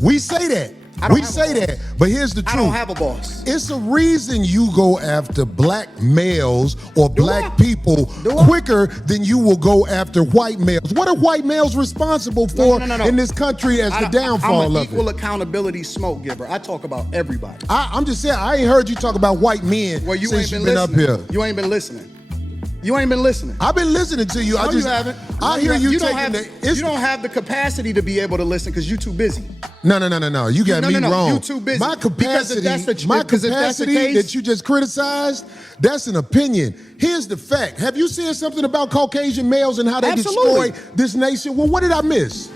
We say that. We say that, but here's the truth. I don't have a boss. It's a reason you go after black males or black people quicker than you will go after white males. What are white males responsible for in this country as the downfall of it? I'm an equal accountability smoke giver. I talk about everybody. I'm just saying, I ain't heard you talk about white men since you've been up here. You ain't been listening. You ain't been listening. I've been listening to you. No, you haven't. I hear you taking you don't have the capacity to be able to listen because you're too busy. No. You got me wrong. You too busy. My capacity case, that you just criticized, that's an opinion. Here's the fact. Have you said something about Caucasian males and how they destroy this nation? Well, what did I miss?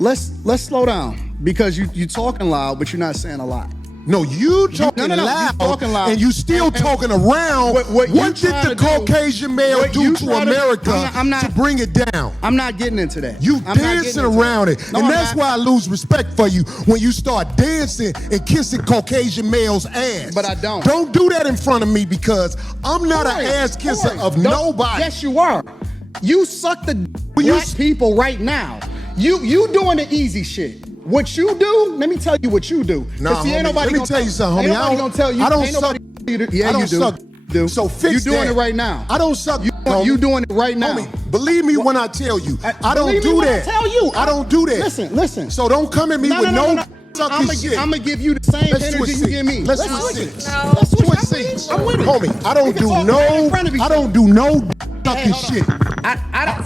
Let's slow down because you talking loud, but you're not saying a lot. No, you talking loud, and you still talking around. What did the Caucasian male do to America to bring it down? I'm not getting into that. You dancing around it, and that's why I lose respect for you when you start dancing and kissing Caucasian males' ass. But I don't. Don't do that in front of me because I'm not an ass kisser of nobody. Yes, you are. You suck the black people right now. You doing the easy shit. What you do, let me tell you what you do. Nah, homie, let me tell you something, homie. Ain't nobody gonna tell you. I don't suck. Yeah, you do. Suck. So fix you doing it right now. I don't suck. You doing it right now. Homie, believe me when I tell you. I don't do that. I tell you. I don't do that. Listen. So don't come at me with no sucking shit. I'm gonna give you the same energy you give me. Let's switch seats. Let's switch seats. I'm with it. Homie, I don't do no sucking shit.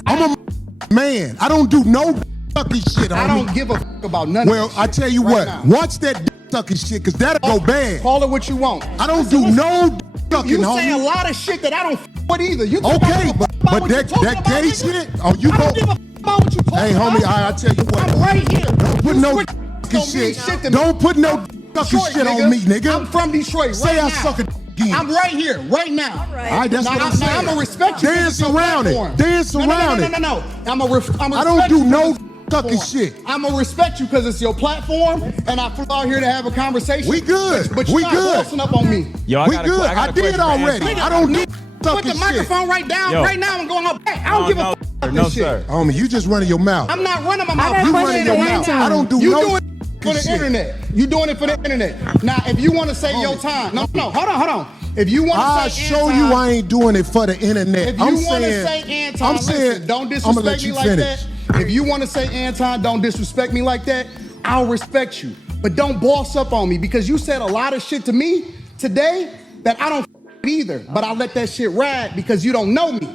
I'm a man. I don't do no sucking shit. I don't give a fuck about none of Well, I tell you what. Watch that sucking shit, because that'll go bad. Call it what you want. I don't do no sucking, you homie. say a lot of shit that I don't fuck with either. You okay, but that gay shit? Oh, you I don't give a fuck about what you talking Hey, homie, about. I tell you what. I'm right here. Don't put no sucking shit. Don't put no sucking shit on me, nigga. I'm from Detroit Say right I now. suck it again. I'm right here, right now. All right, that's what I'm saying. I'm gonna respect you. Dance around it. Dance around it. No. I don't do no sucking shit. I'm gonna respect you because it's your platform, and I flew out here to have a conversation. We good. But you're not bossing up on me. Yo, we good. I did already. I don't do Put the microphone right down right now and going up back. I don't give a fuck about this shit. Homie, you just running your mouth. I'm not running my mouth. You running your mouth. I don't do no for the internet. You doing it for the internet. Now, if you want to say your time, no, hold on. If you want to I'll say show you I ain't doing it for the internet. If you want to say Anton, listen, don't disrespect me like that. If you want to say Anton, don't disrespect me like that, I'll respect you. But don't boss up on me because you said a lot of shit to me today that I don't either. But I let that shit ride because you don't know me.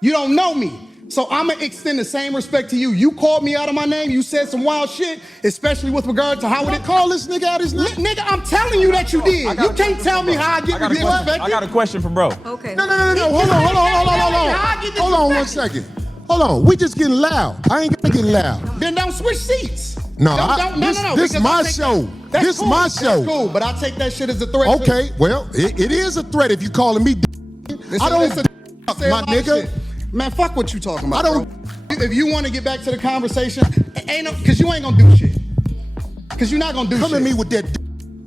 You don't know me. So I'm going to extend the same respect to you. You called me out of my name. You said some wild shit, especially with regard to how it call this nigga out his name. Nigga, I'm telling you that you did. You can't tell me how I get disrespected. I got a question for bro. Okay. No. Hold on 1 second. Hold on. We just getting loud. I ain't gonna get loud. Then don't switch seats. No. This my show. This my show. That's cool, but I take that shit as a threat. Okay, well, it is a threat if you calling me. I don't my nigga. Man, fuck what you talking about. I don't. Bro. If you want to get back to the conversation, because you ain't gonna do shit. Because you're not gonna do shit. Come at me with that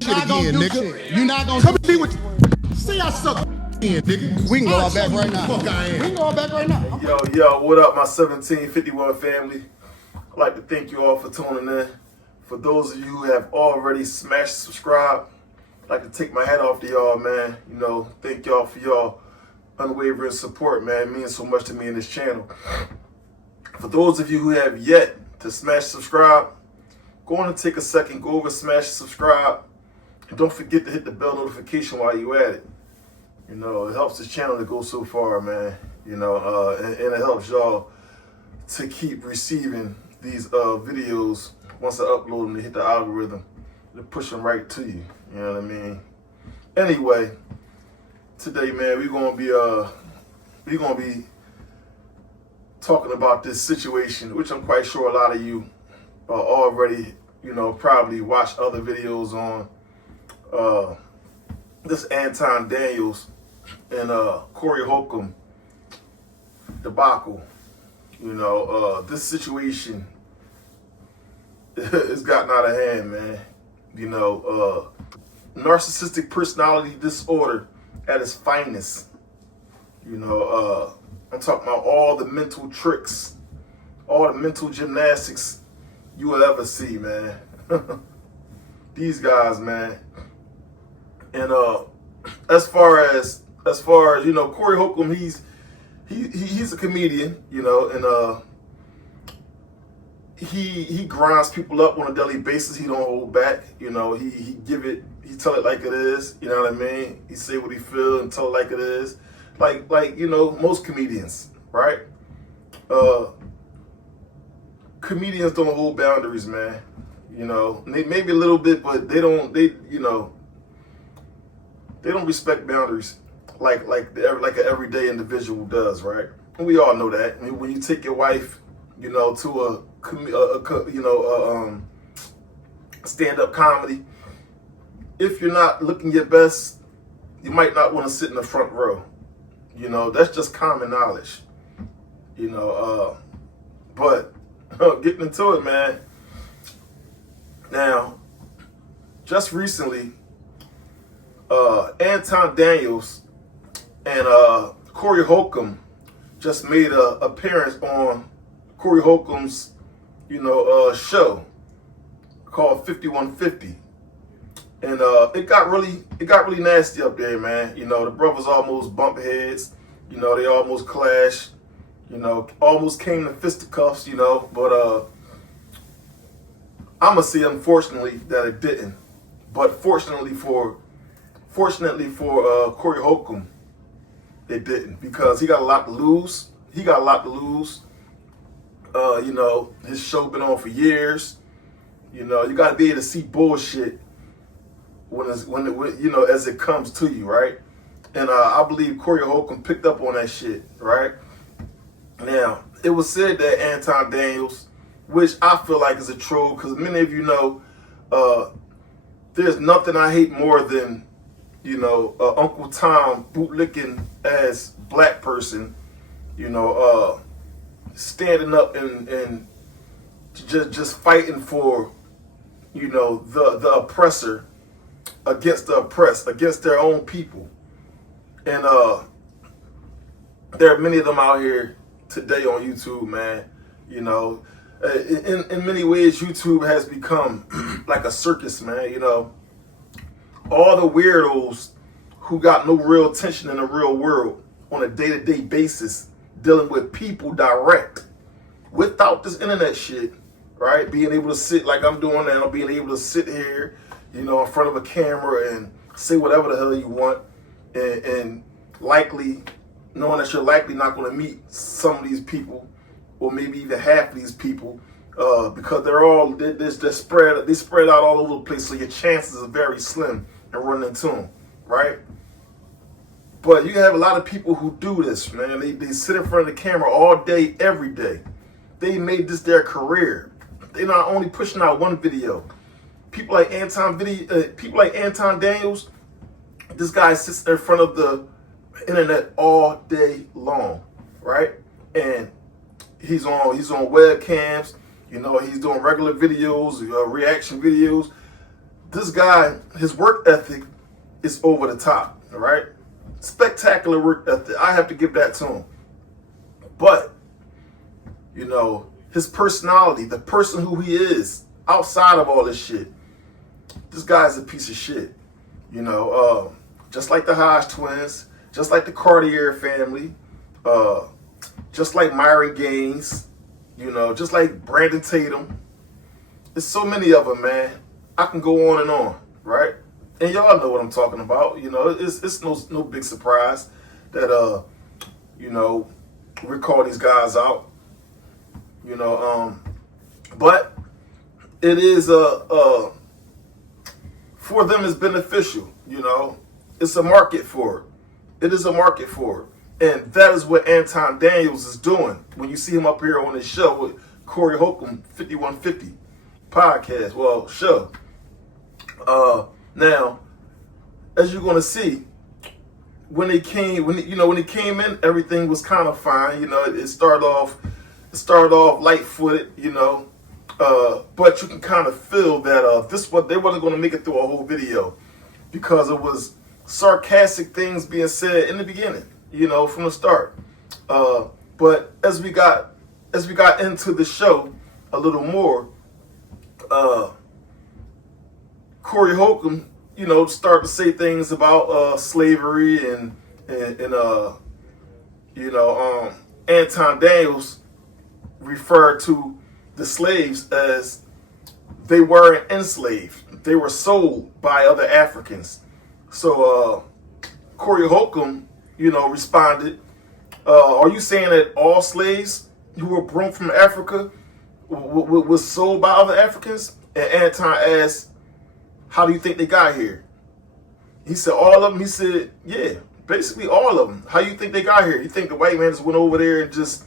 shit again, nigga. You're not gonna come at me with. See, I suck in, nigga. We can go out back right now. Fuck I am. We can go out back right now. Yo, what up, my 1751 family? I'd like to thank you all for tuning in. For those of you who have already smashed subscribe, I'd like to take my hat off to y'all, man. You know, thank y'all for y'all unwavering support, man. It means so much to me in this channel. For those of you who have yet to smash subscribe, go on and take a second, go over, smash subscribe, and don't forget to hit the bell notification while you at it. You know, it helps the channel to go so far, man. You know, and it helps y'all to keep receiving these videos once I upload them to hit the algorithm to push them right to you. You know what I mean? Anyway, today, man, we're gonna be talking about this situation, which I'm quite sure a lot of you already, you know, probably watched other videos on. This Anton Daniels and Corey Holcomb debacle. You know, this situation has gotten out of hand, man. You know, narcissistic personality disorder at its finest. You know, I'm talking about all the mental tricks, all the mental gymnastics you will ever see, man. These guys, man. And as far as you know, Corey Holcomb, he's a comedian, you know, and he grinds people up on a daily basis. He don't hold back, you know. He tell it like it is, you know what I mean. He say what he feel and tell it like it is, like you know, most comedians, right? Comedians don't hold boundaries, man. You know, maybe a little bit, but they don't respect boundaries like an everyday individual does, right? And we all know that. I mean, when you take your wife, you know, to stand-up comedy, if you're not looking your best, you might not want to sit in the front row. You know, that's just common knowledge. You know, but getting into it, man. Now, just recently, Anton Daniels and Corey Holcomb just made an appearance on Corey Holcomb's, you know, show called 5150, and it got really nasty up there, man. You know, the brothers almost bumped heads. You know, they almost clashed. You know, almost came to fisticuffs. You know, but I'm gonna say unfortunately that it didn't. But fortunately for Corey Holcomb, it didn't, because he got a lot to lose. You know, his show been on for years. You know, you got to be able to see bullshit when you know, as it comes to you, right? And I believe Corey Holcomb picked up on that shit, right? Now, it was said that Anton Daniels, which I feel like is a troll, because many of you know, there's nothing I hate more than, you know, Uncle Tom bootlicking as black person, you know, standing up and just fighting for, you know, the oppressor against the oppressed, against their own people. And there are many of them out here today on YouTube, man. You know, in many ways, YouTube has become like a circus, man. You know, all the weirdos who got no real attention in the real world on a day-to-day basis, dealing with people direct, without this internet shit, right? Being able to sit like I'm doing now, being able to sit here, you know, in front of a camera and say whatever the hell you want, and likely knowing that you're likely not going to meet some of these people, or maybe even half of these people, because they spread out all over the place, so your chances are very slim in running into them, right? But you have a lot of people who do this, man. They sit in front of the camera all day, every day. They made this their career. They're not only pushing out one video. People like Anton Daniels, this guy sits in front of the internet all day long, right? And he's on webcams. You know, he's doing regular videos, reaction videos. This guy, his work ethic is over the top, all right? Spectacular work ethic. I have to give that to him. But, you know, his personality, the person who he is outside of all this shit, this guy's a piece of shit. You know, just like the Hodge twins, just like the Cartier family, just like Myron Gaines, you know, just like Brandon Tatum. There's so many of them, man. I can go on and on, right? And y'all know what I'm talking about. You know, it's no big surprise that you know, we call these guys out. You know, but it is for them is beneficial. You know, it's a market for it. It is a market for it. And that is what Anton Daniels is doing when you see him up here on his show with Corey Holcomb, 5150 podcast, well, show. Now, as you're going to see, when he came in, everything was kind of fine. You know, it started off light-footed, you know, but you can kind of feel that they wasn't going to make it through a whole video, because it was sarcastic things being said in the beginning, you know, from the start. But as we got into the show a little more, Corey Holcomb, start to say things about slavery and Anton Daniels referred to the slaves as they weren't enslaved. They were sold by other Africans. So Corey Holcomb, responded, are you saying that all slaves who were brought from Africa was sold by other Africans? And Anton asked, how do you think they got here? He said, all of them. He said, yeah, basically all of them. How you think they got here? You think the white man just went over there and just,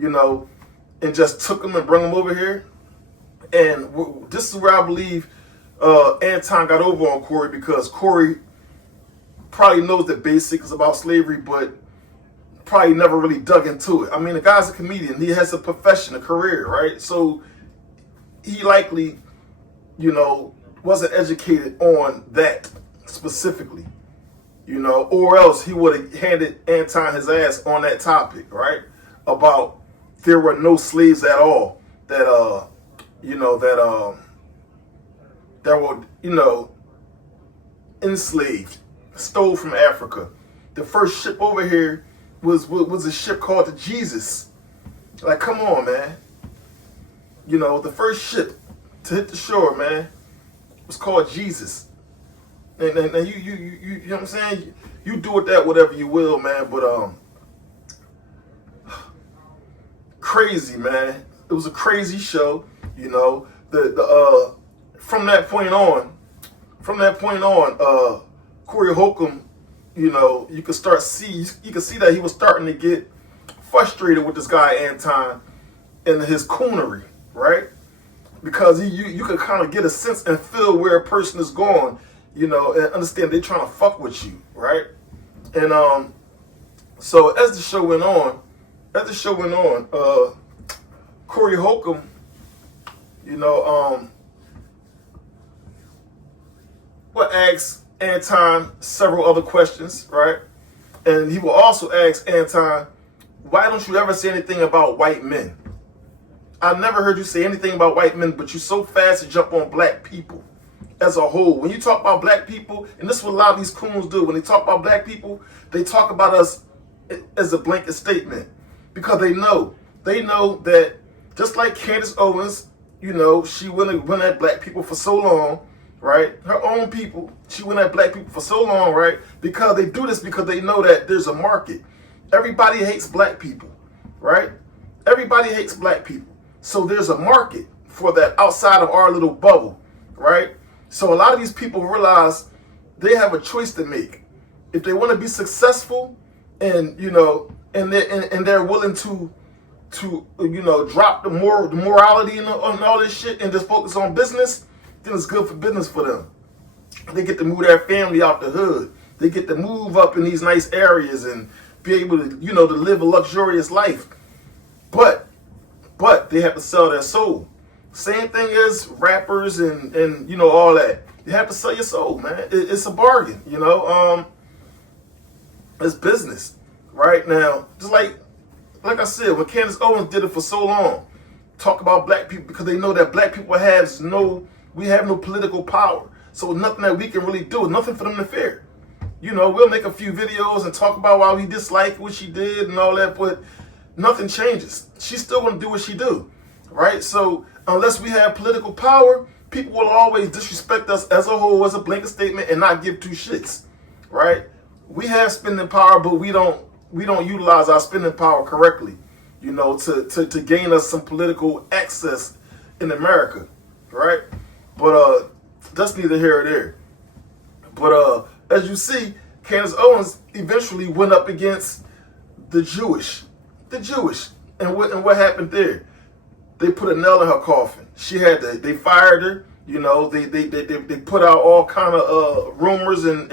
and just took them and brought them over here? And this is where I believe Anton got over on Corey, because Corey probably knows the basics about slavery, but probably never really dug into it. I mean, the guy's a comedian. He has a profession, a career, right? So he likely, wasn't educated on that specifically, or else he would have handed Anton his ass on that topic, right? About there were no slaves at all that were, enslaved, stole from Africa. The first ship over here was a ship called the Jesus. Like, come on, man. The first ship to hit the shore, man, was called Jesus. And you know what I'm saying? You do with that whatever you will, man. But crazy, man. It was a crazy show. From that point on, Corey Holcomb, you could see that he was starting to get frustrated with this guy Anton and his coonery, right? Because you could kind of get a sense and feel where a person is going, and understand they're trying to fuck with you, right? And so as the show went on, Corey Holcomb, would ask Anton several other questions, right? And he will also ask Anton, why don't you ever say anything about white men? I never heard you say anything about white men, but you're so fast to jump on black people as a whole. When you talk about black people, and this is what a lot of these coons do, when they talk about black people, they talk about us as a blanket statement, because they know that just like Candace Owens, she went at black people for so long, right? Her own people, she went at black people for so long, right? Because they do this because they know that there's a market. Everybody hates black people, right? Everybody hates black people. So there's a market for that outside of our little bubble, right? So a lot of these people realize they have a choice to make. If they want to be successful and, and they're willing to drop the morality and all this shit and just focus on business, then it's good for business for them. They get to move their family out the hood. They get to move up in these nice areas and be able to, to live a luxurious life. But they have to sell their soul. Same thing as rappers and all that. You have to sell your soul, man. It's a bargain, It's business. Right now, just like I said, when Candace Owens did it for so long, talk about black people, because they know that black people have no political power. So nothing that we can really do, nothing for them to fear. We'll make a few videos and talk about why we dislike what she did and all that, but nothing changes. She's still going to do what she do, right? So unless we have political power, people will always disrespect us as a whole, as a blanket statement, and not give two shits, right? We have spending power, but we don't utilize our spending power correctly, to gain us some political access in America, right? But that's neither here or there. But as you see, Candace Owens eventually went up against the Jewish, and what happened there? They put a nail in her coffin. They fired her. They put out all kind of rumors and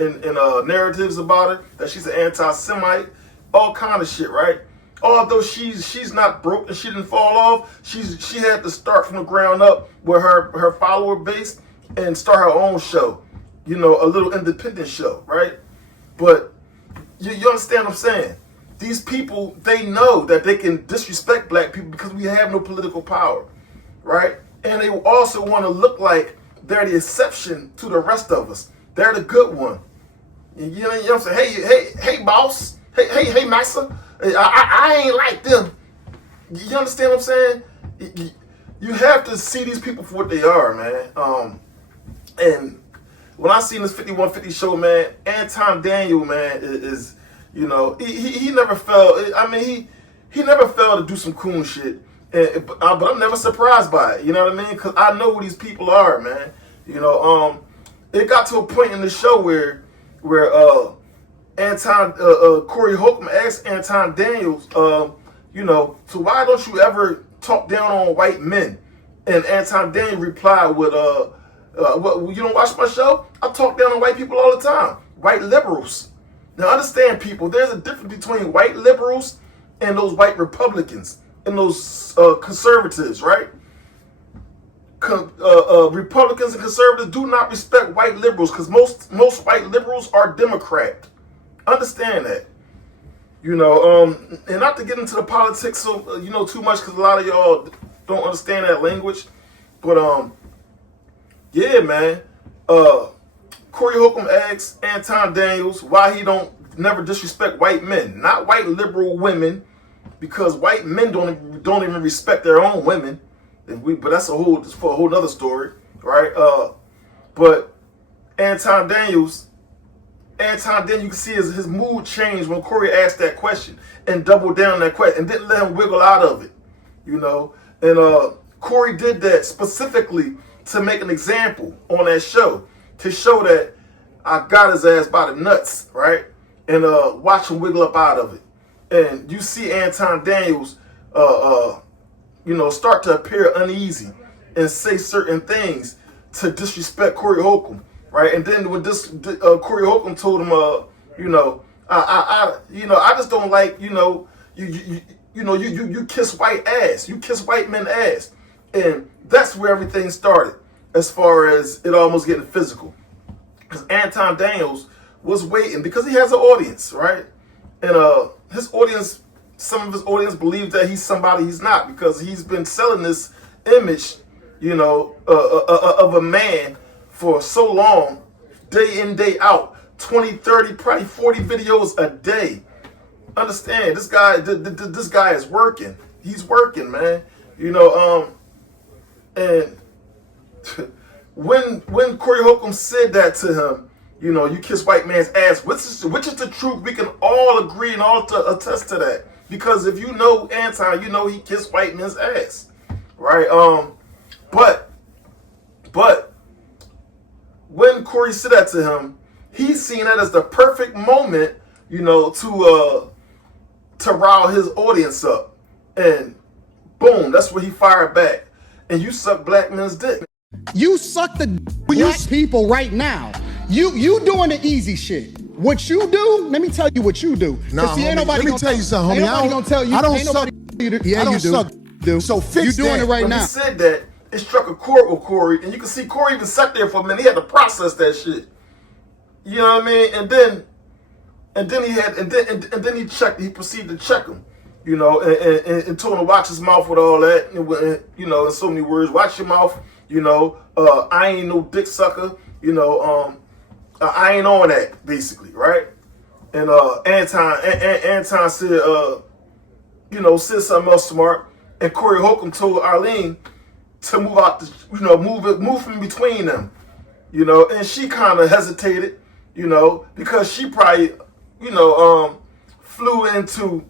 narratives about her, that she's an anti-Semite, all kind of shit, right? Although she's not broke and she didn't fall off, she had to start from the ground up with her follower base and start her own show, a little independent show, right? But you understand what I'm saying? These people, they know that they can disrespect black people because we have no political power, right? And they also want to look like They're the exception to the rest of us. They're the good one. You know what I'm saying? Hey, boss. Hey, massa. I ain't like them. You understand what I'm saying? You have to see these people for what they are, man. And when I seen this 5150 show, man, Anton Daniel, man, is you know, he never fell. I mean, he never fell to do some coon shit. But I'm never surprised by it. You know what I mean? Because I know who these people are, man. You know, it got to a point in the show where Corey Holcomb asked Anton Daniels, you know, so why don't you ever talk down on white men? And Anton Daniels replied with, what, you don't watch my show? I talk down on white people all the time. White liberals. Now understand, people, there's a difference between white liberals and those white Republicans and those conservatives, right? Republicans and conservatives do not respect white liberals because most white liberals are Democrat. Understand that. You know, and not to get into the politics of, you know, too much because a lot of y'all don't understand that language. But, yeah, man. Corey Holcomb asks Anton Daniels why he never disrespect white men, not white liberal women, because white men don't even respect their own women. But that's for a whole nother story, right? But Anton Daniel, you can see his mood change when Corey asked that question and doubled down on that question and didn't let him wiggle out of it, you know. And Corey did that specifically to make an example on that show, to show that I got his ass by the nuts, right? And watch him wiggle up out of it. And you see Anton Daniels, you know, start to appear uneasy and say certain things to disrespect Corey Holcomb, right? And then when Corey Holcomb told him, you know, I just don't like, you know, you kiss white ass, you kiss white men ass, and that's where everything started, as far as it almost getting physical, because Anton Daniels was waiting because he has an audience, right? And his audience. Some of his audience believe that he's somebody he's not because he's been selling this image, you know, of a man for so long, day in, day out, 20, 30, probably 40 videos a day. Understand, this guy is working. He's working, man. You know, and when Corey Holcomb said that to him, you know, you kiss white man's ass, which is the truth. We can all agree and all attest to that. Because if you know Anton, you know he kissed white men's ass, right? But when Corey said that to him, he's seen that as the perfect moment, you know, to rile his audience up, and boom, that's where he fired back. And you suck black men's dick. You suck the black people right now. You doing the easy shit. What you do, let me tell you what you do. Nah, see, ain't nobody let me tell you something, homie. Ain't nobody gonna tell you. I don't ain't suck. Yeah, I don't you do. suck. Do. So fix you doing that. it right when now. He said that, it struck a chord with Corey, and you can see Corey even sat there for a minute. He had to process that shit. You know what I mean? And then he checked. He proceeded to check him. You know, and told him to watch his mouth with all that. And, you know, in so many words, watch your mouth. You know, I ain't no dick sucker. You know, I ain't on that, basically, right? And Anton said, you know, said something else smart. And Corey Holcomb told Arlene to move out, move from between them, you know. And she kind of hesitated, you know, because she probably, you know, flew into,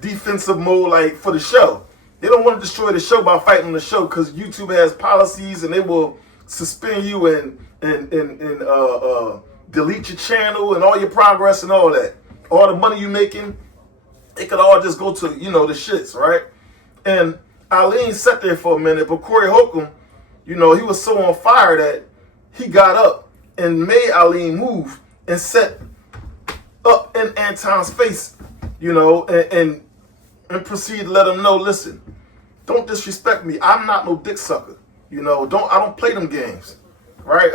defensive mode, like, for the show. They don't want to destroy the show by fighting on the show because YouTube has policies and they will suspend you and delete your channel and all your progress and all that. All the money you making, it could all just go to, you know, the shits, right? And Eileen sat there for a minute, but Corey Holcomb, you know, he was so on fire that he got up and made Eileen move and set up in Anton's face, you know, and proceeded to let him know, listen, don't disrespect me. I'm not no dick sucker. You know, I don't play them games, right?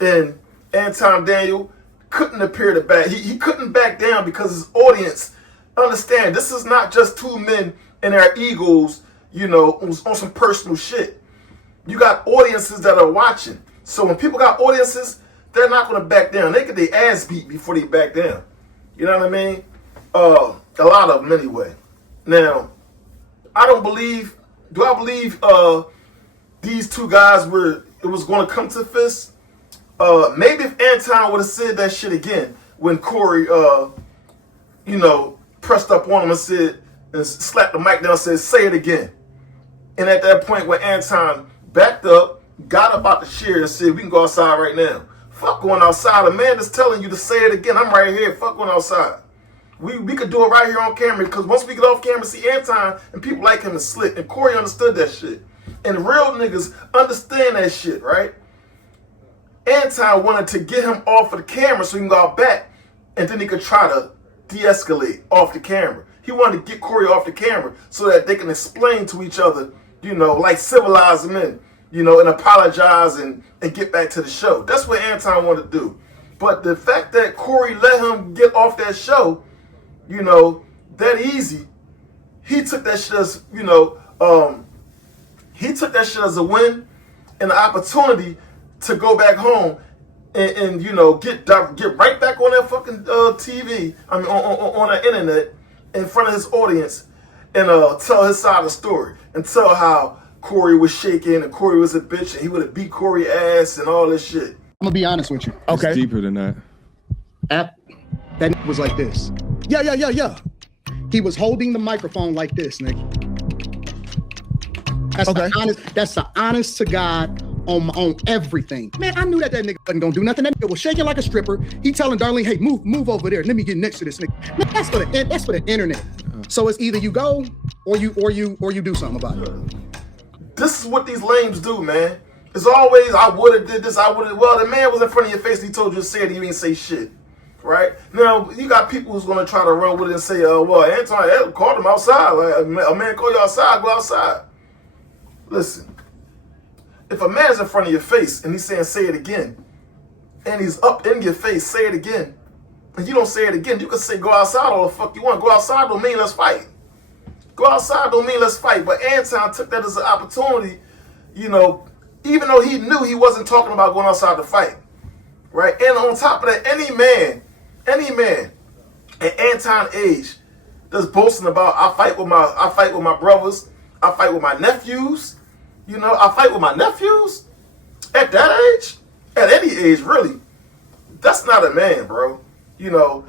And Anton Daniel couldn't appear to back. He couldn't back down because his audience, understand, this is not just two men and their egos, you know, on some personal shit. You got audiences that are watching. So when people got audiences, they're not going to back down. They get their ass beat before they back down. You know what I mean? A lot of them anyway. Now, do I believe these two guys it was going to come to fists? Maybe if Anton would have said that shit again when Corey, you know, pressed up on him and slapped the mic down and said, say it again. And at that point when Anton backed up, got up out the chair and said, we can go outside right now. Fuck going outside. A man is telling you to say it again. I'm right here. Fuck going outside. We could do it right here on camera, because once we get off camera, see Anton and people like him is slick. And Corey understood that shit. And real niggas understand that shit, right? Anton wanted to get him off of the camera so he can go out back, and then he could try to de-escalate off the camera. He wanted to get Corey off the camera so that they can explain to each other, you know, like civilized men, you know, and apologize and get back to the show. That's what Anton wanted to do. But the fact that Corey let him get off that show, you know, that easy, he took that shit as, you know, he took that shit as a win and an opportunity to go back home and you know, get right back on that fucking TV, I mean, on the internet in front of his audience and tell his side of the story and tell how Corey was shaking and Corey was a bitch and he would have beat Corey ass and all this shit. I'm gonna be honest with you. Okay. It's deeper than that. That was like this. Yeah. He was holding the microphone like this, nigga. That's the honest to God on everything. Man, I knew that nigga wasn't gonna do nothing. That nigga was shaking like a stripper. He telling Darlene, hey, move over there. Let me get next to this nigga. Man, that's for the internet. So it's either you go or you do something about it. This is what these lames do, man. It's always, I would have did this, I would have. Well, the man was in front of your face and he told you to say it and you ain't say shit. Right? Now, you got people who's going to try to run with it and say, well, Anton called him outside. Like, a man call you outside, go outside. Listen, if a man's in front of your face and he's saying, say it again, and he's up in your face, say it again, and you don't say it again, you can say, go outside all the fuck you want. Go outside don't mean let's fight. Go outside don't mean let's fight. But Anton took that as an opportunity, you know, even though he knew he wasn't talking about going outside to fight. Right? And on top of that, any man at Anton's age that's boasting about I fight with my brothers, I fight with my nephews, you know, I fight with my nephews at that age, at any age really, that's not a man, bro. You know,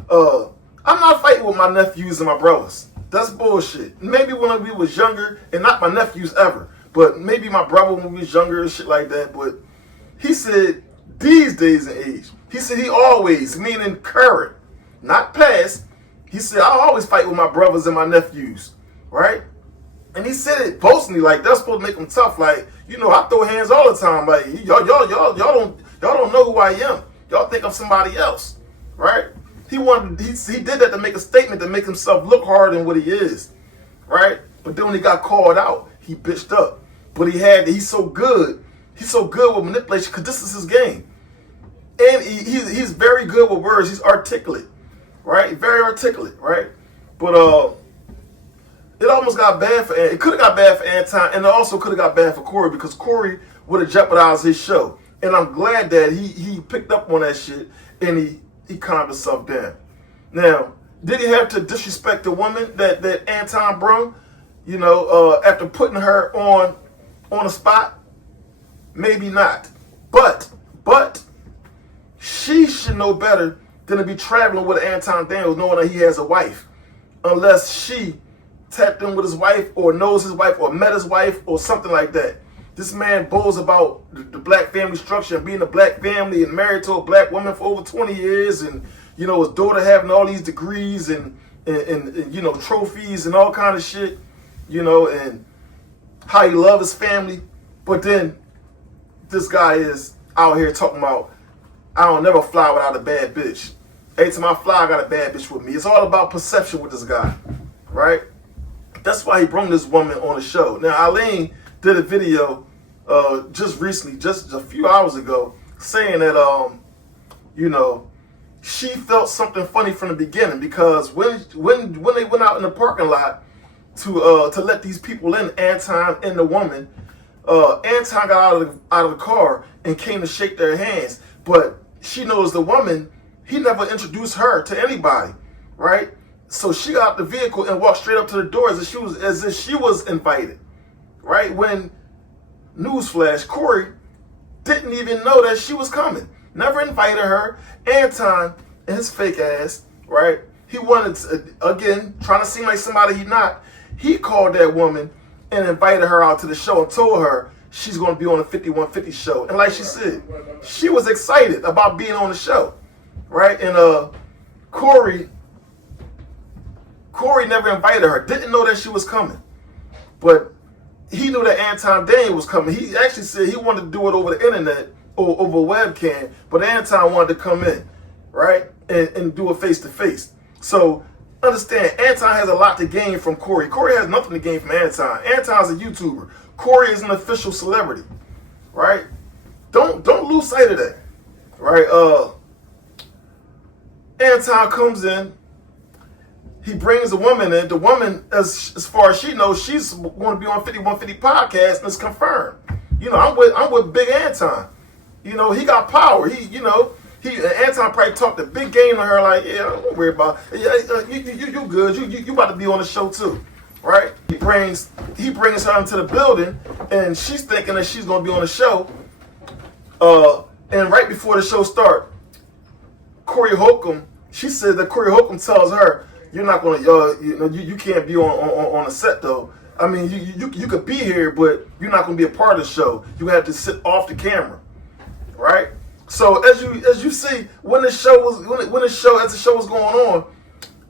I'm not fighting with my nephews and my brothers. That's bullshit. Maybe when we was younger, and not my nephews ever, but maybe my brother when we was younger and shit like that. But he said these days and age. He said he always, meaning current, not past. He said, I always fight with my brothers and my nephews, right? And he said it boastfully, like that's supposed to make him tough. Like, you know, I throw hands all the time. Like y'all don't know who I am. Y'all think I'm somebody else, right? He did that to make a statement to make himself look harder than what he is, right? But then when he got called out, he bitched up. But he's so good with manipulation because this is his game. And he's very good with words. He's articulate, right? Very articulate, right? But it almost got bad it could have got bad for Anton, and it also could have got bad for Corey because Corey would have jeopardized his show. And I'm glad that he picked up on that shit and he calmed himself down. Now, did he have to disrespect the woman that Anton brung? You know, after putting her on the spot? Maybe not. But she should know better than to be traveling with Anton Daniels knowing that he has a wife. Unless she tapped in with his wife or knows his wife or met his wife or something like that. This man boasts about the black family structure and being a black family and married to a black woman for over 20 years and, you know, his daughter having all these degrees and you know, trophies and all kind of shit, you know, and how he loves his family. But then this guy is out here talking about, I don't never fly without a bad bitch. Every time I fly, I got a bad bitch with me. It's all about perception with this guy, right? That's why he brought this woman on the show. Now, Eileen did a video just recently, just a few hours ago, saying that, you know, she felt something funny from the beginning because when they went out in the parking lot to let these people in, Anton and the woman. Anton got out of the car and came to shake their hands, but she knows the woman. He never introduced her to anybody, right? So she got out the vehicle and walked straight up to the door as if she was invited, right? When, newsflash, Corey didn't even know that she was coming. Never invited her. Anton and his fake ass, right? He wanted to, again, trying to seem like somebody he not. He called that woman and invited her out to the show and told her she's going to be on the 5150 show. And like she said, she was excited about being on the show, right? And Corey never invited her. Didn't know that she was coming, but he knew that Anton Daniel was coming. He actually said he wanted to do it over the internet or over webcam, but Anton wanted to come in, right, and do it face to face. So understand, Anton has a lot to gain from Corey. Corey has nothing to gain from Anton. Anton's a YouTuber. Corey is an official celebrity, right? Don't lose sight of that, right? Anton comes in. He brings a woman in. The woman, as far as she knows, she's going to be on 5150 podcast, and it's confirmed. You know, I'm with Big Anton. You know, he got power. Anton probably talked a big game to her, like, yeah, don't worry about it. Yeah, you good. You about to be on the show too, right? He brings her into the building, and she's thinking that she's going to be on the show. And right before the show start, she said that Corey Holcomb tells her, you're not going to, you can't be on the set though. I mean, you could be here, but you're not going to be a part of the show. You have to sit off the camera, right? So as you see, as the show was going on,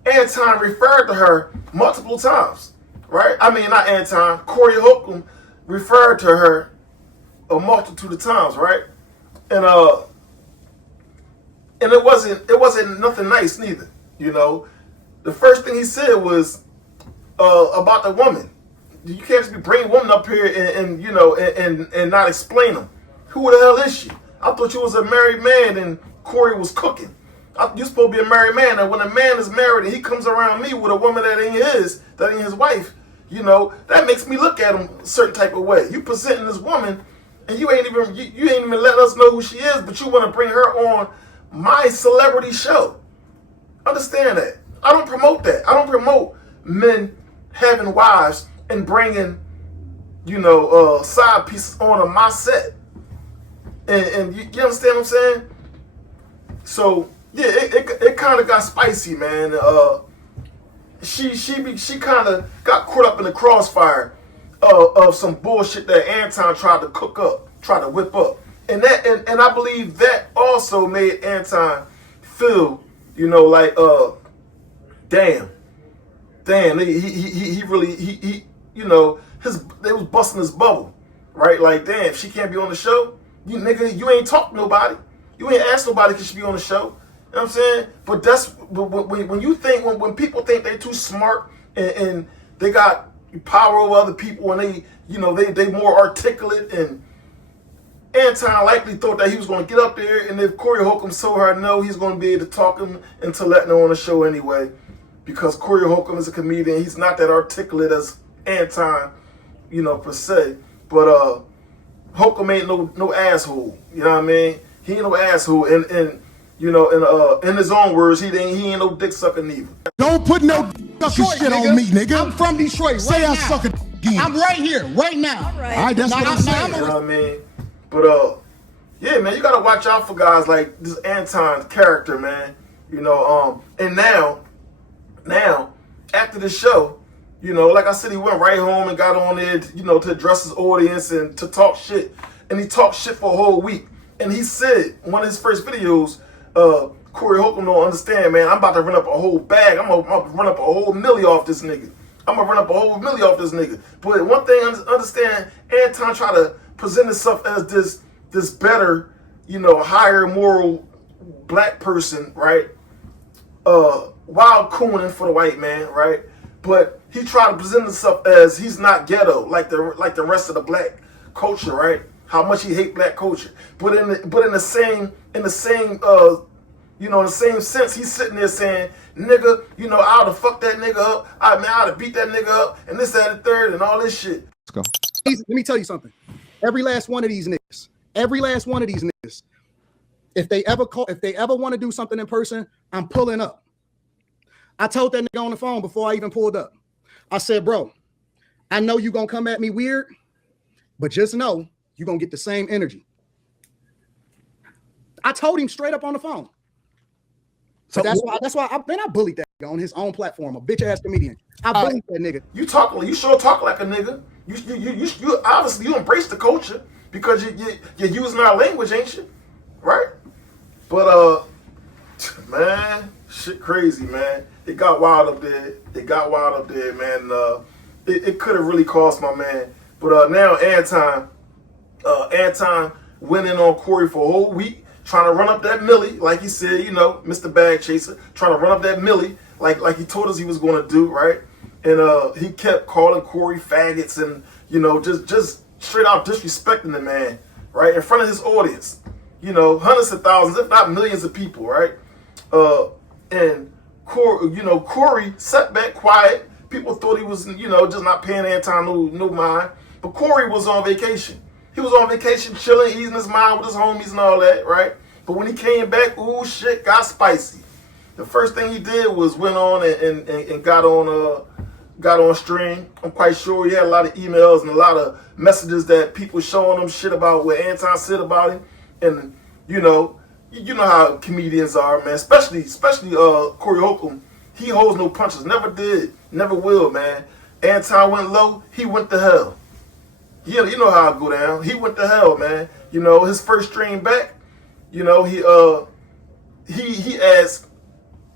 Anton referred to her multiple times, right? I mean, not Anton, Corey Holcomb referred to her a multitude of times, right? And it wasn't nothing nice neither, you know. The first thing he said was about the woman. You can't just be bringing women up here and not explain them. Who the hell is she? I thought you was a married man and Corey was cooking. You're supposed to be a married man, and when a man is married and he comes around me with a woman that ain't his wife, you know, that makes me look at him a certain type of way. You presenting this woman, and you ain't even let us know who she is, but you want to bring her on my celebrity show. Understand that. I don't promote that. I don't promote men having wives and bringing, side pieces on my set. And you understand what I'm saying? So yeah, it kind of got spicy, man. She kind of got caught up in the crossfire of some bullshit that Anton tried to whip up, and I believe that also made Anton feel, like damn, he really they was busting his bubble, right? Like, damn, she can't be on the show. You ain't talk to nobody. You ain't ask nobody can she be on the show. You know what I'm saying? But that's when people think they're too smart and they got power over other people and they more articulate, and Anton likely thought that he was going to get up there, and if Corey Holcomb told her no, he's going to be able to talk him into letting her on the show anyway, because Corey Holcomb is a comedian. He's not that articulate as Anton, per se. But Holcomb ain't no asshole. You know what I mean? He ain't no asshole, and in his own words, he ain't no dick sucker neither. Don't put no sucker shit on me, nigga. I'm from Detroit. Say right I now. suck a again. I'm right here, right now. All right. All right, that's what I'm saying. You know what I mean? But yeah, man, you gotta watch out for guys like this Anton character, man. And now after the show, like I said, he went right home and got on there, to address his audience and to talk shit. And he talked shit for a whole week. And he said in one of his first videos, Corey Holcomb don't understand, man. I'm about to run up a whole bag. I'm gonna run up a whole milli off this nigga. But one thing understand, Anton try to present himself as this better, higher moral black person, right? Wild cooning for the white man, right? But he tried to present himself as he's not ghetto like the rest of the black culture, right? How much he hate black culture, but in the same You know, in the same sense, he's sitting there saying, nigga, you know, I ought to fuck that nigga up. I ought to beat that nigga up, and this, that, and the third, and all this shit. Let's go. Let me tell you something. Every last one of these niggas, if they ever want to do something in person, I'm pulling up. I told that nigga on the phone before I even pulled up. I said, bro, I know you're going to come at me weird, but just know you're going to get the same energy. I told him straight up on the phone. So that's why I bullied that nigga on his own platform, a bitch ass comedian. I bullied that nigga. You sure talk like a nigga. You obviously you embrace the culture because you're using our language, ain't you? Right? But man, shit crazy, man. It got wild up there. Man. It could have really cost my man. But now Anton went in on Corey for a whole week, trying to run up that millie, like he said, you know, Mr. Bag Chaser, trying to run up that millie, like he told us he was going to do, right? And he kept calling Corey faggots and, you know, just straight out disrespecting the man, right, in front of his audience. You know, hundreds of thousands, if not millions of people, right? And Corey sat back quiet. People thought he was, you know, just not paying Anton no mind. But Corey was on vacation. He was on vacation, chilling, easing his mind with his homies and all that, right? But when he came back, ooh, shit got spicy. The first thing he did was went on and got on stream. I'm quite sure he had a lot of emails and a lot of messages that people showing him shit about what Anton said about him. And you know how comedians are, man. Especially Corey Holcomb. He holds no punches. Never did. Never will, man. Anton went low. He went to hell. Yeah, you know how it go down. He went to hell, man. You know, his first stream back, you know, he asked,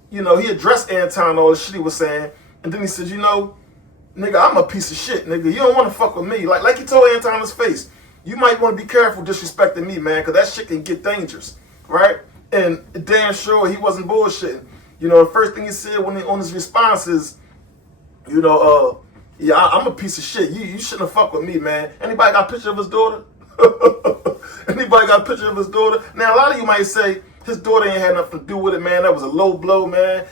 you know, he addressed Anton all the shit he was saying, and then he said, you know, nigga, I'm a piece of shit, nigga. You don't want to fuck with me. Like he told Anton in his face, you might want to be careful disrespecting me, man, because that shit can get dangerous, right? And damn sure he wasn't bullshitting. You know, the first thing he said on his response is, you know, yeah, I'm a piece of shit. You shouldn't have fucked with me, man. Anybody got a picture of his daughter? Anybody got a picture of his daughter? Now, a lot of you might say his daughter ain't had nothing to do with it, man. That was a low blow, man.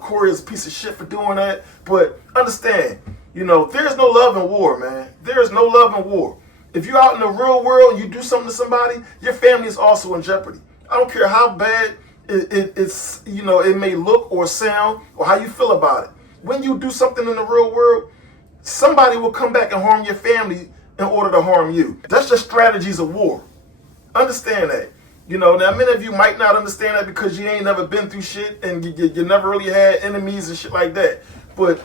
Corey is a piece of shit for doing that. But understand, you know, there's no love in war, man. There is no love in war. If you're out in the real world and you do something to somebody, your family is also in jeopardy. I don't care how bad it's, you know, it may look or sound or how you feel about it. When you do something in the real world, somebody will come back and harm your family in order to harm you. That's just strategies of war. Understand that. You know, now many of you might not understand that because you ain't never been through shit and you never really had enemies and shit like that. But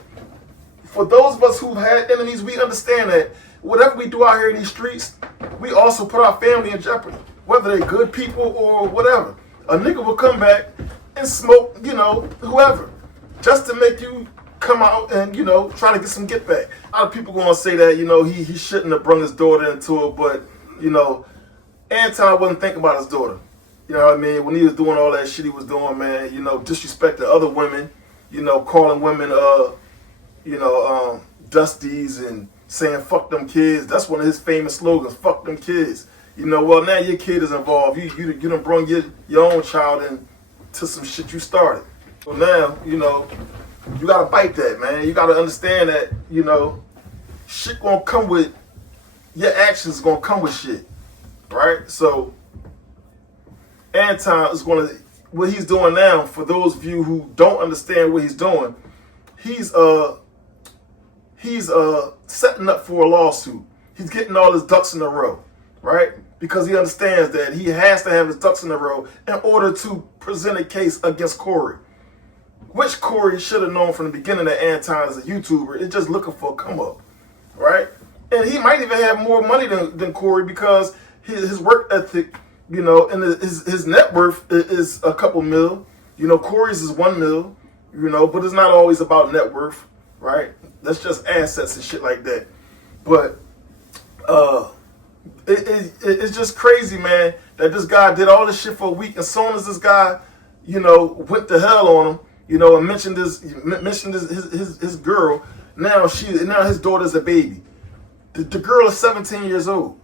for those of us who've had enemies, we understand that whatever we do out here in these streets, we also put our family in jeopardy. Whether they're good people or whatever. A nigga will come back and smoke, you know, whoever. Just to make you come out and, you know, try to get some get back. A lot of people gonna say that, you know, he shouldn't have brought his daughter into it, but, you know, Anton wasn't thinking about his daughter. You know what I mean? When he was doing all that shit he was doing, man, you know, disrespecting other women, you know, calling women, dusties and saying fuck them kids. That's one of his famous slogans, fuck them kids. You know, well, now your kid is involved. You done brought your own child into some shit you started. So now, you know, you gotta bite that, man. You gotta understand that, you know, shit gonna come with, your actions gonna come with shit, right? So, Anton is gonna, what he's doing now, for those of you who don't understand what he's doing, he's setting up for a lawsuit. He's getting all his ducks in a row, right? Because he understands that he has to have his ducks in a row in order to present a case against Corey. Which Corey should have known from the beginning that Anton is a YouTuber is just looking for a come up, right? And he might even have more money than Corey because his work ethic, you know, and his net worth is a couple mil. You know, Corey's is 1 mil, you know, but it's not always about net worth, right? That's just assets and shit like that. But it's just crazy, man, that this guy did all this shit for a week. As soon as this guy, you know, went to hell on him, you know, and mentioned his girl. Now his daughter's a baby. The girl is 17 years old.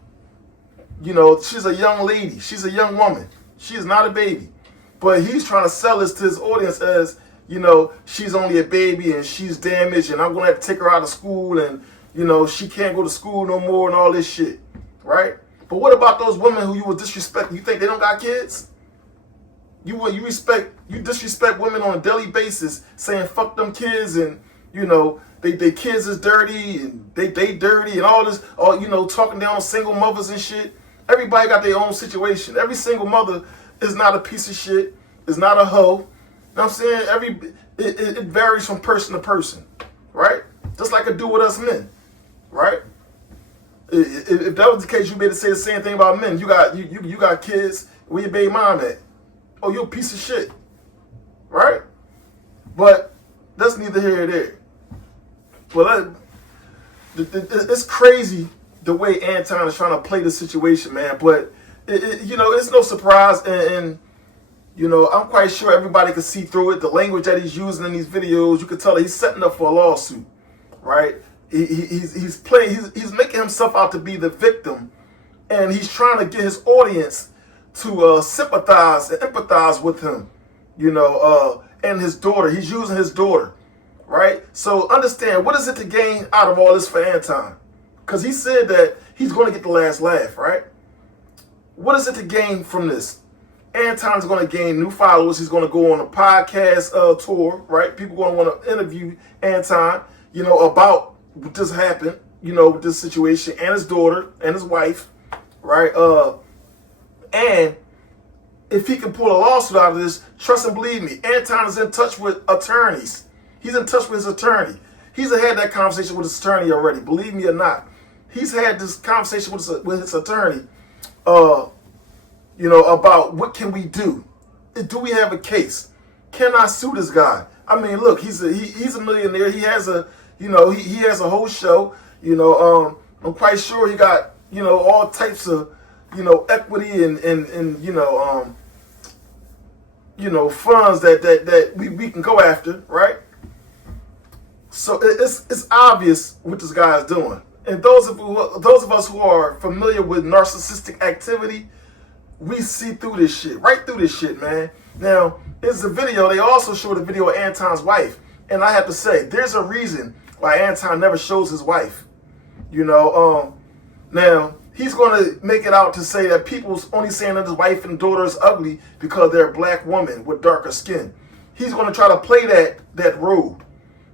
You know, she's a young lady. She's a young woman. She is not a baby. But he's trying to sell this to his audience as, you know, she's only a baby and she's damaged and I'm going to have to take her out of school and, you know, she can't go to school no more and all this shit, right? But what about those women who you were disrespecting? You think they don't got kids? You disrespect women on a daily basis, saying fuck them kids and, you know, they kids is dirty and they dirty and all this, all, you know, talking down on single mothers and shit. Everybody got their own situation. Every single mother is not a piece of shit, is not a hoe. You know what I'm saying? It varies from person to person, right? Just like it do with us men, right? If that was the case, you'd be able to say the same thing about men. You got kids, where your baby mom at? Oh, you a piece of shit, right? But that's neither here nor there. Well, it's crazy the way Anton is trying to play the situation, man. But you know, it's no surprise, and you know, I'm quite sure everybody can see through it. The language that he's using in these videos, you can tell that he's setting up for a lawsuit, right? He's making himself out to be the victim, and he's trying to get his audience to sympathize and empathize with him, you know, and his daughter. He's using his daughter, right? So understand, what is it to gain out of all this for Anton? Because he said that he's going to get the last laugh, right? What is it to gain from this? Anton's going to gain new followers. He's going to go on a podcast tour, right? People going to want to interview Anton, you know, about what just happened, you know, with this situation, and his daughter and his wife, right? And if he can pull a lawsuit out of this, trust and believe me, Anton is in touch with attorneys. He's in touch with his attorney. He's had that conversation with his attorney already, believe me or not. He's had this conversation with his attorney, you know, about what can we do? Do we have a case? Can I sue this guy? I mean, look, he's a millionaire. He has a, you know, he has a whole show. You know, I'm quite sure he got, you know, all types of, you know, equity and you know, funds that we can go after, right? So it's obvious what this guy is doing. And those of us who are familiar with narcissistic activity, we see through this shit, right through this shit, man. Now, it's a video. They also showed a video of Anton's wife. And I have to say, there's a reason why Anton never shows his wife. You know, now, he's going to make it out to say that people's only saying that his wife and daughter is ugly because they're a black woman with darker skin. He's going to try to play that role.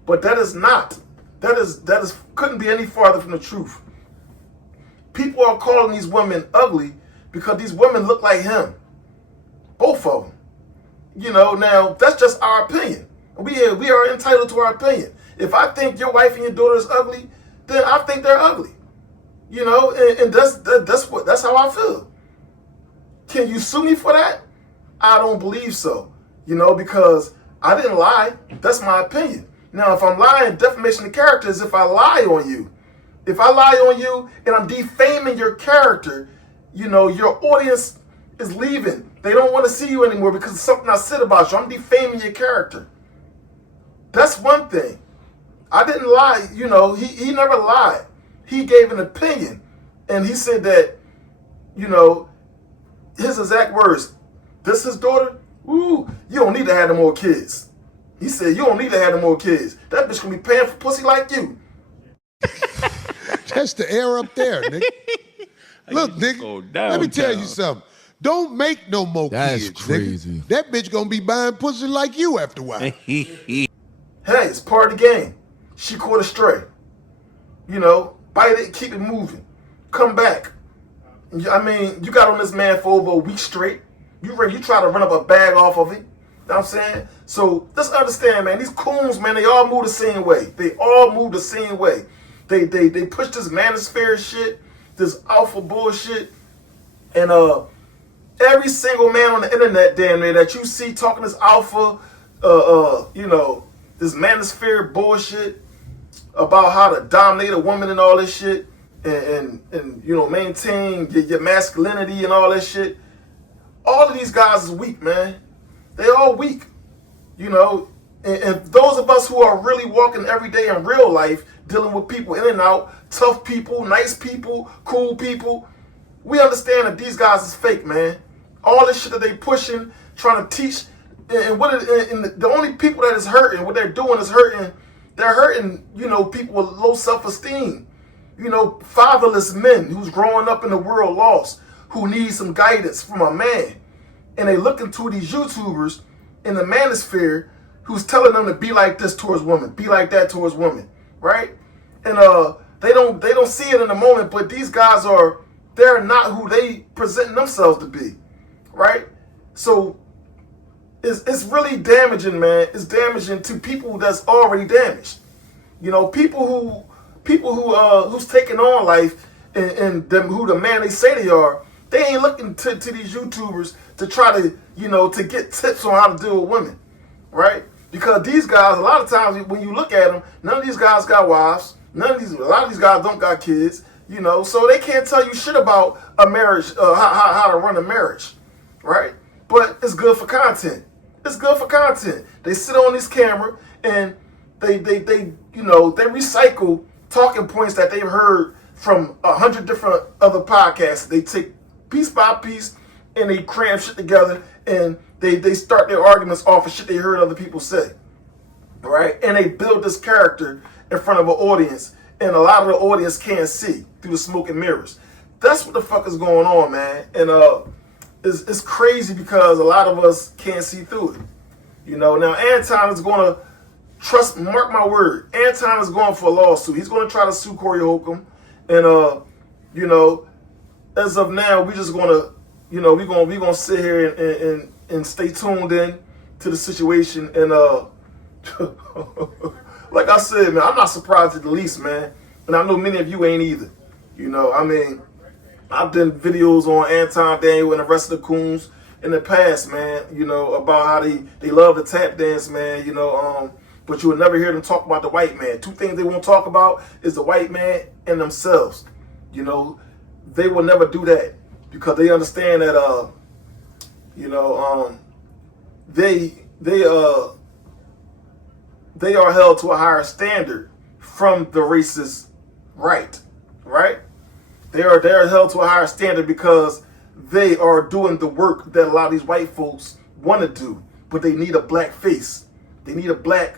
But that is not. That is couldn't be any farther from the truth. People are calling these women ugly because these women look like him. Both of them. You know, now, that's just our opinion. We are entitled to our opinion. If I think your wife and your daughter is ugly, then I think they're ugly. You know, and that's how I feel. Can you sue me for that? I don't believe so. You know, because I didn't lie. That's my opinion. Now, if I'm lying, defamation of character is if I lie on you. If I lie on you and I'm defaming your character, you know, your audience is leaving. They don't want to see you anymore because of something I said about you. I'm defaming your character. That's one thing. I didn't lie. You know, he never lied. He gave an opinion. And he said that, you know, his exact words, this his daughter? Ooh, you don't need to have no more kids. He said, you don't need to have no more kids. That bitch gonna be paying for pussy like you. That's the air up there, nigga. Look, nigga, let me tell you something. Don't make no more kids, crazy. Nigga. That bitch gonna be buying pussy like you after a while. Hey, it's part of the game. She caught a stray. You know, bite it, keep it moving. Come back. I mean, you got on this man for over a week straight. You try to run up a bag off of it. You know what I'm saying? So just understand, man, these coons, man, they all move the same way. They all move the same way. They push this manosphere shit, this alpha bullshit, and every single man on the internet, damn near, that you see talking this alpha, you know, this manosphere bullshit about how to dominate a woman and all this shit, and you know, maintain your masculinity and all that shit. All of these guys is weak, man. They all weak, you know. And those of us who are really walking every day in real life, dealing with people in and out, tough people, nice people, cool people, we understand that these guys is fake, man. All this shit that they pushing, trying to teach, and the only people that is hurting, what they're doing is hurting. They're hurting, people with low self-esteem. Fatherless men who's growing up in the world lost, who need some guidance from a man. And they looking to these YouTubers in the manosphere who's telling them to be like this towards women, be like that towards women, right? And they don't see it in the moment, but these guys they're not who they present themselves to be, right? So it's really damaging, man. It's damaging to people that's already damaged. People who's taking on life and them who the man they say they are. They ain't looking to these YouTubers to try to to get tips on how to deal with women, right? Because these guys, a lot of times when you look at them, none of these guys got wives. A lot of these guys don't got kids. So they can't tell you shit about a marriage, how to run a marriage, right? But it's good for content. It's good for content. They sit on this camera and they recycle talking points that they've heard from 100 different other podcasts. They take piece by piece and they cram shit together and they start their arguments off of shit they heard other people say, right? And they build this character in front of an audience, and a lot of the audience can't see through the smoke and mirrors. That's what the fuck is going on, man. And it's crazy because a lot of us can't see through it. Now Anton is going to mark my word, Anton is going for a lawsuit. He's going to try to sue Corey Holcomb. And as of now, we're just gonna, we're gonna sit here and stay tuned in to the situation. And like I said, man, I'm not surprised at the least, man. And I know many of you ain't either. I've done videos on Anton Daniel and the rest of the coons in the past, man. About how they love the tap dance, man. But you will never hear them talk about the white man. Two things they won't talk about is the white man and themselves. They will never do that because they understand that they are held to a higher standard from the racist right? They are held to a higher standard because they are doing the work that a lot of these white folks want to do, but they need a black face. They need a black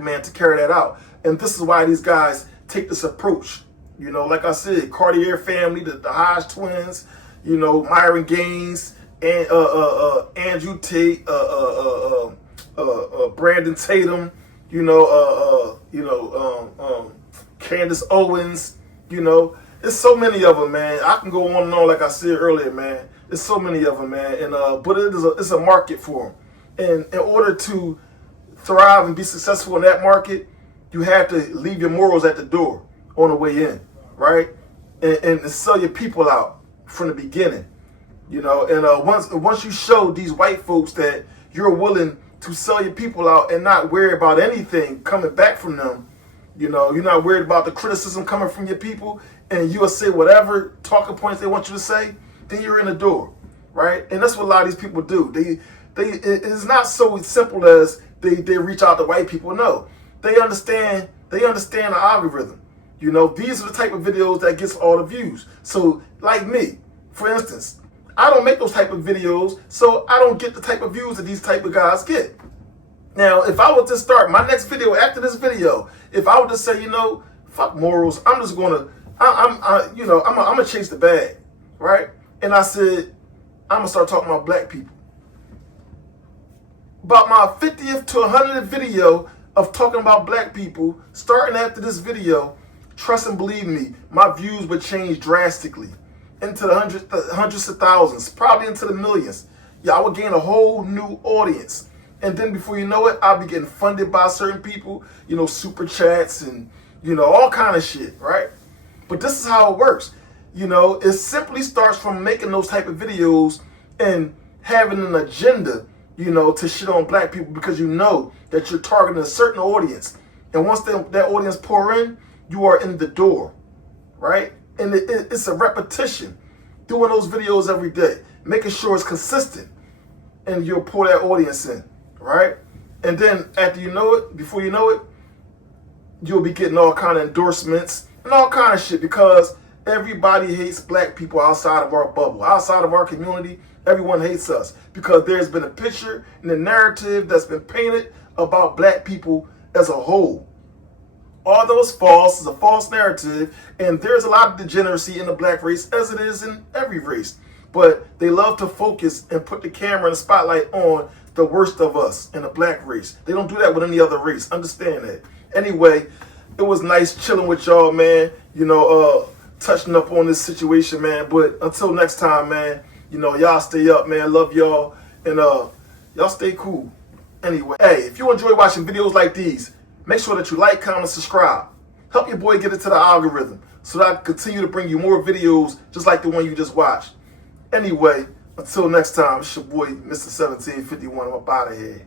man to carry that out. And this is why these guys take this approach. Like I said, Cartier family, the Hodge twins, Myron Gaines, and Andrew Tate, Brandon Tatum, Candace Owens, There's so many of them, man. I can go on and on, like I said earlier, man. There's so many of them, man. And but it's a market for them. And in order to thrive and be successful in that market, you have to leave your morals at the door on the way in, right? And sell your people out from the beginning, And once you show these white folks that you're willing to sell your people out and not worry about anything coming back from them, you're not worried about the criticism coming from your people, and you'll say whatever talking points they want you to say, then you're in the door, right? And that's what a lot of these people do. It's not so simple as they reach out to white people. No, they understand the algorithm. These are the type of videos that gets all the views. So like me, for instance, I don't make those type of videos, so I don't get the type of views that these type of guys get. Now, if I were to start my next video after this video, if I were to say, fuck morals, I'm just gonna, I'm gonna chase the bag, right? And I said, I'm gonna start talking about black people. About my 50th to 100th video of talking about black people, starting after this video, trust and believe me, my views would change drastically into the hundreds of thousands, probably into the millions. I would gain a whole new audience. And then before you know it, I'll be getting funded by certain people, super chats and, all kind of shit, right? But this is how it works. It simply starts from making those type of videos and having an agenda, to shit on black people because that you're targeting a certain audience. And once that audience pour in, you are in the door, right? And it's a repetition. Doing those videos every day, making sure it's consistent, and you'll pull that audience in, right? And then before you know it, you'll be getting all kind of endorsements and all kind of shit because Everybody hates black people outside of our bubble, outside of our community. Everyone hates us because there's been a picture and a narrative that's been painted about black people as a whole. Although it's false, it's a false narrative, and there's a lot of degeneracy in the black race as it is in every race. But they love to focus and put the camera and the spotlight on the worst of us in the black race. They don't do that with any other race. Understand that. Anyway, it was nice chilling with y'all, man. You know, touching up on this situation, man. But until next time, man, you know, y'all stay up, man. Love y'all. And y'all stay cool. Anyway, hey, if you enjoy watching videos like these, make sure that you like, comment, subscribe. Help your boy get into the algorithm so that I can continue to bring you more videos just like the one you just watched. Anyway, until next time, it's your boy, Mr. 1751. I'm up out of here.